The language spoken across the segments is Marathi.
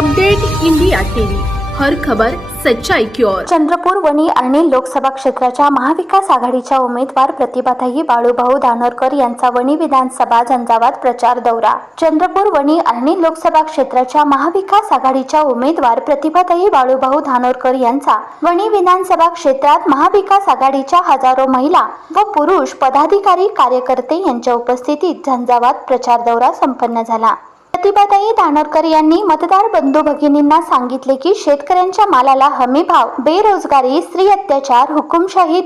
अपडेट इंडिया टीव्ही, हर खबर सच्चाई की ओर। चंद्रपूर वणी आणि लोकसभा क्षेत्राच्या महाविकास आघाडीच्या उमेदवार प्रतिभाताई बाळूभाऊ धानोरकर यांचा वणी विधानसभा झंझावात प्रचार दौरा। चंद्रपूर वणी आणि लोकसभा क्षेत्राच्या महाविकास आघाडीच्या उमेदवार प्रतिभाताई बाळूभाऊ धानोरकर यांचा वणी विधानसभा क्षेत्रात महाविकास आघाडीच्या हजारो महिला व पुरुष पदाधिकारी कार्यकर्ते यांच्या उपस्थितीत झंझावात प्रचार दौरा संपन्न झाला। प्रतिभाताई धानोरकर यांनी मतदार बंधू भगिनींना सांगितले की शेतकऱ्यांच्या मालाला हमी भाव, बेरोजगारी, स्त्री अत्याचार, हुकुमशाही,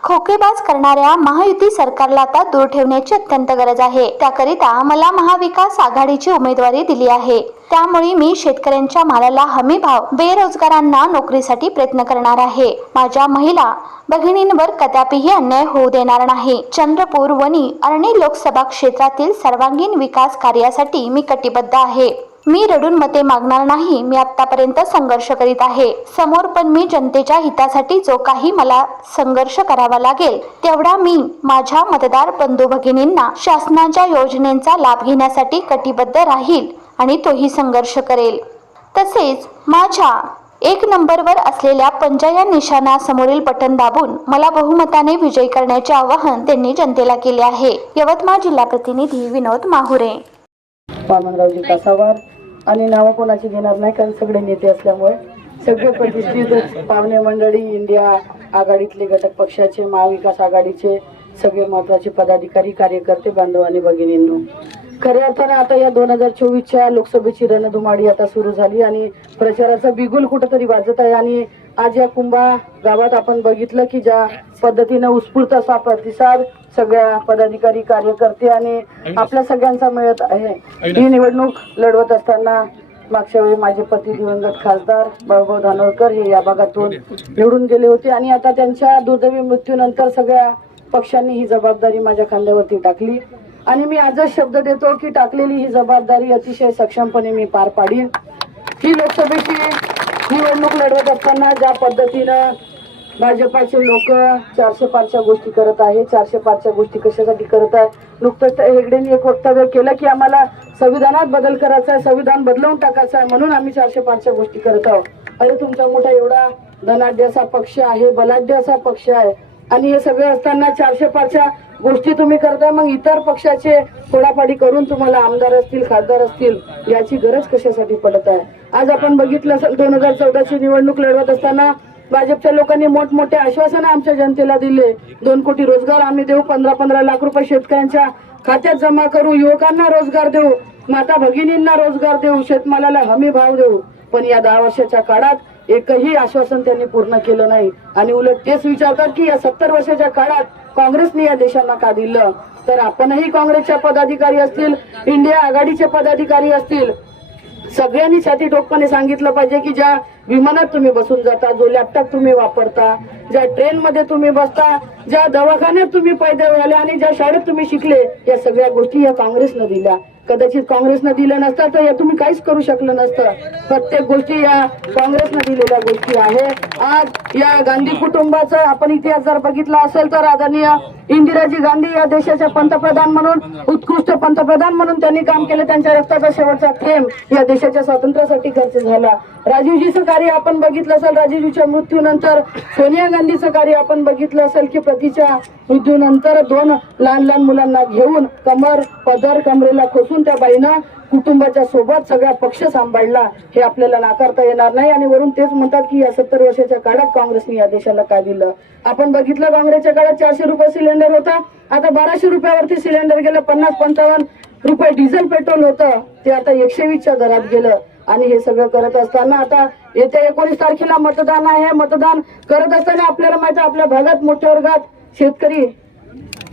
खोकेबाज करणाऱ्या महायुती सरकारला आता दूर ठेवण्याची अत्यंत गरज आहे। त्याकरिता मला महाविकास आघाडीची उमेदवारी दिली आहे। त्यामुळे मी शेतकऱ्यांच्या मालाला हमी भाव, बेरोजगारांना नोकरीसाठी प्रयत्न करणार आहे। माझ्या महिला भगिनींवर कदापिही अन्याय होऊ देणार नाही। चंद्रपूर वणी आणि लोकसभा क्षेत्रातील सर्वांगीण विकास कार्यासाठी मी कटिबद्ध आहे। मी रडून मते मागणार नाही। मी आतापर्यंत संघर्ष करीत आहे। समोर पण मी जनतेच्या हितासाठी जो काही मला संघर्ष करावा लागेल तेवढा मी माझ्या मतदार बंधू भगिनींना शासनाच्या योजनेचा लाभ घेण्यासाठी कटिबद्ध राहील आणि तोही संघर्ष करेल। तसेच माझ्या 1 नंबरवर असलेल्या पंजा या निशाणासमोरील बटन दाबून मला बहुमताने विजयी करण्याचे आवाहन त्यांनी जनतेला केले आहे। यवतमाळ जिल्हा प्रतिनिधी विनोद माहुरे। वामनरावजी कासावार आणि नाव कोणाची घेणार नाही, कारण सगळे नेते असल्यामुळे सगळे प्रतिष्ठित पाहुणे मंडळी, इंडिया आघाडीतले घटक पक्षाचे, महाविकास आघाडीचे सगळे महत्त्वाचे पदाधिकारी, कार्यकर्ते, बांधव आणि भगिनींनो, खऱ्या अर्थाने आता या 2024च्या लोकसभेची रणधुमाळी आता सुरू झाली आणि प्रचाराचा बिगुल कुठेतरी वाजत आहे। आणि आज या कुंभा गावात आपण बघितलं की ज्या पद्धतीने उत्स्फूर्त असा प्रतिसाद सगळ्या पदाधिकारी, कार्यकर्ते आणि आपल्या सगळ्यांचा मिळत आहे। ही निवडणूक लढवत असताना मागच्या वेळी माझे पती दिवंगत खासदार बाळूभाऊ धानोरकर हे या भागातून निवडून गेले होते आणि आता त्यांच्या दुर्दैवी मृत्यूनंतर सगळ्या पक्षांनी ही जबाबदारी माझ्या खांद्यावरती टाकली आणि मी आजच शब्द देतो की टाकलेली ही जबाबदारी अतिशय सक्षमपणे मी पार पाडीन। ही लोकसभेची निवडणूक लढवत असताना ज्या पद्धतीनं भाजपाचे लोक 405च्या गोष्टी करत आहे, 405च्या गोष्टी कशासाठी करत आहे? नुकतंच हेगडेंनी एक वक्तव्य केलं की आम्हाला संविधानात बदल करायचा आहे, संविधान बदलवून टाकायचं आहे, म्हणून आम्ही 405च्या गोष्टी करत आहोत। अरे तुमचा मोठा एवढा धनाढ्य असा पक्ष आहे, बलाढ्य असा पक्ष आहे आणि हे सगळे असताना 405च्या गोष्टी तुम्ही करताय, मग इतर पक्षाचे फोडाफाडी करून तुम्हाला आमदार असतील, खासदार असतील याची गरज कशासाठी पडत आहे? आज आपण बघितलं असेल 2014ची निवडणूक लढवत असताना भाजपच्या लोकांनी मोठमोठे आश्वासन आमच्या जनतेला दिले। 2 कोटी रोजगार आम्ही देऊ, 15-15 लाख रुपये शेतकऱ्यांच्या खात्यात जमा करू, युवकांना रोजगार देऊ, माता भगिनींना रोजगार देऊ, शेतमालाला हमी भाव देऊ। पण या 10 वर्षाच्या काळात एकही आश्वासन त्यांनी पूर्ण केलं नाही आणि उलट तेच विचारतात की या 70 वर्षाच्या काळात काँग्रेसने या देशाला का दिलं? तर आपणही काँग्रेसच्या पदाधिकारी असतील, इंडिया आघाडीचे पदाधिकारी असतील, सगळ्यांनी छाती ठोकपणे सांगितलं पाहिजे की ज्या विमानात तुम्ही बसून जाता, जो लॅपटॉप तुम्ही वापरता, ज्या ट्रेन मध्ये तुम्ही बसता, ज्या दवाखान्यात तुम्ही पैदा झाले आणि ज्या शाळेत तुम्ही शिकले, या सगळ्या गोष्टी या काँग्रेसनं दिल्या। कदाचित काँग्रेसनं दिलं नसतं तर या तुम्ही काहीच करू शकलं नसतं। प्रत्येक गोष्टी या काँग्रेसनं दिलेल्या गोष्टी आहे। आज या गांधी कुटुंबाचा आपण इतिहास जर बघितला असेल तर आदरणीय इंदिराजी गांधी या देशाच्या पंतप्रधान म्हणून, उत्कृष्ट पंतप्रधान म्हणून त्यांनी काम केलं। त्यांच्या रक्ताचा शेवटचा थेंब या देशाच्या स्वातंत्र्यासाठी खर्च झाला। राजीवजीचं कार्य आपण बघितलं असेल, राजीवजीच्या मृत्यूनंतर सोनिया गांधीचं कार्य आपण बघितलं असेल की पतीच्या मृत्यूनंतर 2 लहान मुलांना घेऊन पदर कमरेला खोसून त्या बाईनं कुटुंबाच्या सोबत सगळा पक्ष सांभाळला। हे आपल्याला नाकारता येणार नाही आणि वरून तेच म्हणतात की या 70 वर्षाच्या काळात काँग्रेसने या देशाला काय दिलं? आपण बघितलं काँग्रेसच्या काळात 400 रुपये सिलेंडर होता, आता 1200 रुपयावरती सिलेंडर गेलं, 50-55 रुपये डिझेल पेट्रोल होतं, ते आता 120च्या दरात गेलं। आणि हे सगळं करत असताना आता येत्या 19 तारखेला मतदान आहे। मतदान करत असताना आपल्याला माहिती आपल्या भागात मोठ्या वर्गात शेतकरी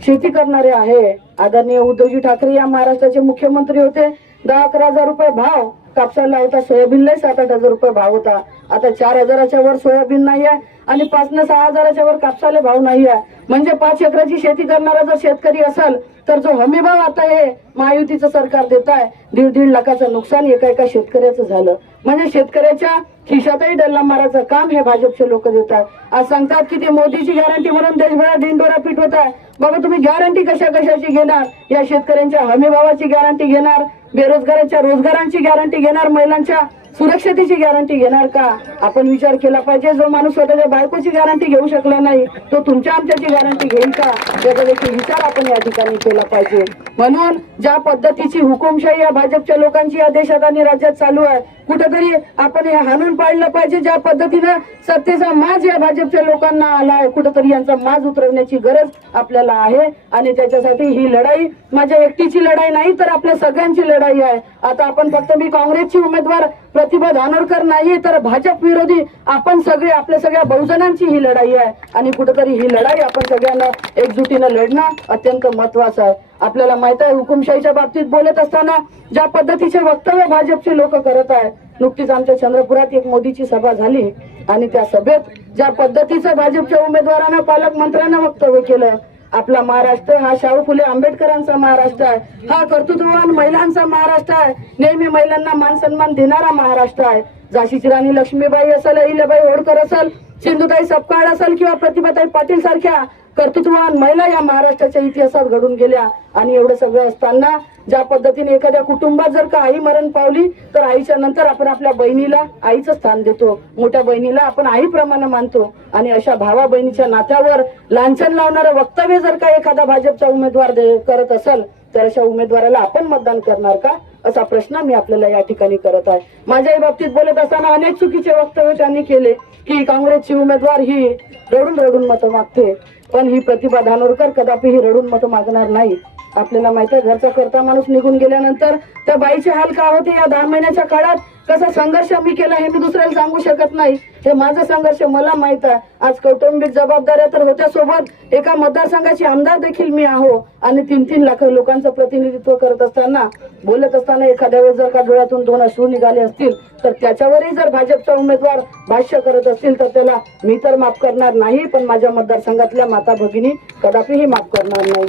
शेती करणारे आहे। आदरणीय उद्धवजी ठाकरे या महाराष्ट्राचे मुख्यमंत्री होते। 10-11 हजार रुपये भाव कापसाला होता, सोयाबीनलाही 7-8 हजार रुपये भाव होता। आता 4,000च्या वर सोयाबीन नाही आहे आणि 5-6 हजाराच्या वर कापसाला भाव नाही आहे। म्हणजे 5 एकराची शेती करणारा जर शेतकरी असेल तर जो हमी भाव आता हे महायुतीचं सरकार देत आहे, 1.5 लाखाचं नुकसान एका शेतकऱ्याचं झालं। म्हणजे शेतकऱ्याच्या खिशातही डल्ला मारायचं काम हे भाजपचे लोक देत आहेत। आज सांगतात की ते मोदीची गॅरंटी म्हणून देशभरात दिंडोरा पिटवत आहे। बाबा तुम्ही गॅरंटी कशाची घेणार? या शेतकऱ्यांच्या हमी भावाची गॅरंटी घेणार, बेरोजगारांच्या रोजगारांची गॅरंटी घेणार, महिलांच्या सुरक्षतेची गॅरंटी घेणार का? आपण विचार केला पाहिजे. जो माणूस स्वतःच्या बायकोची गॅरंटी घेऊ शकला नाही तो तुमच्या आमच्याची गॅरंटी घेईल का? याचा देखील विचार आपण या ठिकाणी केला पाहिजे. म्हणून ज्या पद्धतीची हुकुमशाही या भाजपच्या लोकांची या देशात आणि राज्यात चालू आहे, कुठेतरी आपण हे हाणून पाडलं पाहिजे. ज्या पद्धतीनं सत्तेचा माज या भाजपच्या लोकांना आलाय, कुठेतरी यांचा माज उतरवण्याची गरज आपल्याला आहे. आणि त्याच्यासाठी ही लढाई माझ्या एकटीची लढाई नाही तर आपल्या सगळ्यांची लढाई आहे. आता आपण फक्त मी काँग्रेसची उमेदवार प्रतिभा धानोरकर नाही तर भाजप विरोधी आपण सगळे आपल्या सगळ्या बहुजनांची ही लढाई आहे. आणि कुठेतरी ही लढाई आपण सगळ्यांना एकजुटीनं लढणं अत्यंत महत्वाचं आहे. आपल्याला माहित आहे हुकुमशाहीच्या बाबतीत बोलत असताना ज्या पद्धतीचे वक्तव्य भाजपचे लोक करत आहेत. नुकतीच आमच्या चंद्रपुरात एक मोदीची सभा झाली आणि त्या सभेत ज्या पद्धतीचं भाजपच्या उमेदवारांना पालकमंत्र्यांना वक्तव्य केलं, आपला महाराष्ट्र हा शाहू फुले आंबेडकरांचा महाराष्ट्र आहे, हा कर्तृत्ववान महिलांचा महाराष्ट्र आहे, नेहमी महिलांना मान सन्मान देणारा महाराष्ट्र आहे. झाशीची राणी लक्ष्मीबाई असेल, अहिल्याबाई होळकर असेल, सिंधुताई सपकाळ असेल किंवा प्रतिभाताई पाटील सारख्या कर्तृत्ववान महिला या महाराष्ट्राच्या इतिहासात घडून गेल्या. आणि एवढं सगळं असताना ज्या पद्धतीने एखाद्या कुटुंबात जर का आई मरण पावली तर आईच्या नंतर आपण आपल्या बहिणीला आईचं स्थान देतो, मोठ्या बहिणीला आपण आईप्रमाणे मानतो. आणि अशा भावा बहिणीच्या नात्यावर लांछन लावणारं वक्तव्य जर का एखादा भाजपचा उमेदवार करत असेल तर अशा उमेदवाराला आपण मतदान करणार का, असा प्रश्न मी आपल्याला या ठिकाणी करत आहे. माझ्याही बाबतीत बोलत असताना अनेक चुकीचे वक्तव्य त्यांनी केले की काँग्रेसची उमेदवार ही रडून रडून मतं मागते, पण ही प्रतिभा धानोरकर कदापि ही रडून मतं मागणार नाही. आपल्याला माहिती आहे घरचा करता माणूस निघून गेल्यानंतर त्या बाईचे हाल का होते. या 10 महिन्याच्या काळात कसा संघर्ष मी केला हे मी दुसऱ्याला सांगू शकत नाही. हे माझा संघर्ष मला माहित आहे. आज कौटुंबिक जबाबदाऱ्या तर होत्या, सोबत एका मतदारसंघाची आमदार देखील मी आहो. आणि 3-3 लाख लोकांचं प्रतिनिधित्व करत असताना बोलत असताना एखाद्या वेळेस जर का डोळ्यातून 2 अश्रू निघाले असतील तर त्याच्यावरही जर भाजपचा उमेदवार भाष्य करत असतील तर त्याला मी तर माफ करणार नाही, पण माझ्या मतदारसंघातल्या माता भगिनी कदापिही माफ करणार नाही.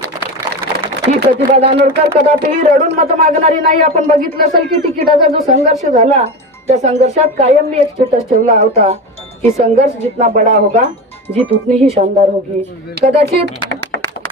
ही प्रतिभा धानोरकर कदापिही रडून मत मागणारी नाही. आपण बघितलं असेल की तिकिटाचा जो संघर्ष झाला त्या संघर्षात कायम मी एक स्टेटस ठेवला होता की संघर्ष जितना बडा होगा जीत उतनी ही शानदार होगी. कदाचित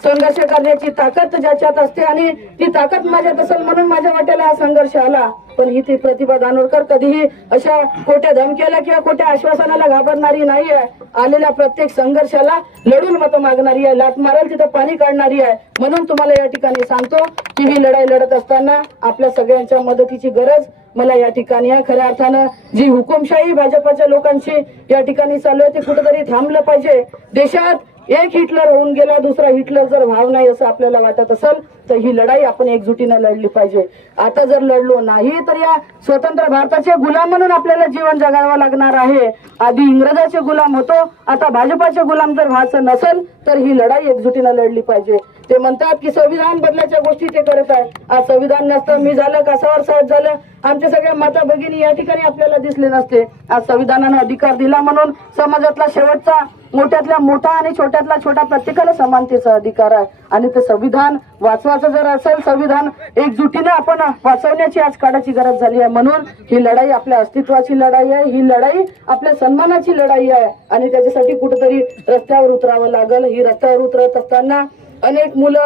संघर्ष करण्याची ताकद ज्याच्यात असते आणि ती ताकद माझ्यात असेल म्हणून माझ्या वाट्याला हा संघर्ष आला. पण ही ती प्रतिभा धानोरकर कधीही अशा खोट्या धमक्याला किंवा खोट्या आश्वासनाला घाबरणारी नाही आहे. आलेल्या प्रत्येक संघर्षाला लढून मतं मागणारी आहे, लाथ माराल तिथं पाणी काढणारी आहे. म्हणून तुम्हाला या ठिकाणी सांगतो की ही लढाई लढत असताना आपल्या सगळ्यांच्या मदतीची गरज मला या ठिकाणी आहे. खऱ्या अर्थानं जी हुकुमशाही भाजपच्या लोकांची या ठिकाणी चालू आहे ते कुठेतरी थांबलं पाहिजे. देशात एक हिटलर होऊन गेला, दुसरा हिटलर जर व्हाव नाही असं आपल्याला वाटत असेल तर ही लढाई आपण एकजुटीनं लढली पाहिजे. आता जर लढलो नाही तर या स्वतंत्र भारताचे गुलाम म्हणून आपल्याला जीवन जगावं लागणार आहे. आधी इंग्रजाचे गुलाम होतो, आता भाजपाचे गुलाम जर व्हायचं नसेल तर ही लढाई एकजुटीनं लढली पाहिजे. ते म्हणतात की संविधान बदलायच्या गोष्टी ते करत आहे. आज संविधान नसतं, मी झालं, कासावर साहेब झालं, आमच्या सगळ्या माता भगिनी या ठिकाणी आपल्याला दिसले नसते. आज संविधानानं अधिकार दिला म्हणून समाजातला शेवटचा मोठ्यातला मोठा आणि छोट्यातला छोटा प्रत्येकाला समानतेचा अधिकार आहे. आणि ते संविधान वाचवायचं जर असेल, संविधान एकजुटीने आपण वाचवण्याची आज काळाची गरज झाली आहे. म्हणून ही लढाई आपल्या अस्तित्वाची लढाई आहे, ही लढाई आपल्या सन्मानाची लढाई आहे. आणि त्याच्यासाठी कुठेतरी रस्त्यावर उतरावं लागेल. ही रस्त्यावर उतरत असताना अनेक मुलं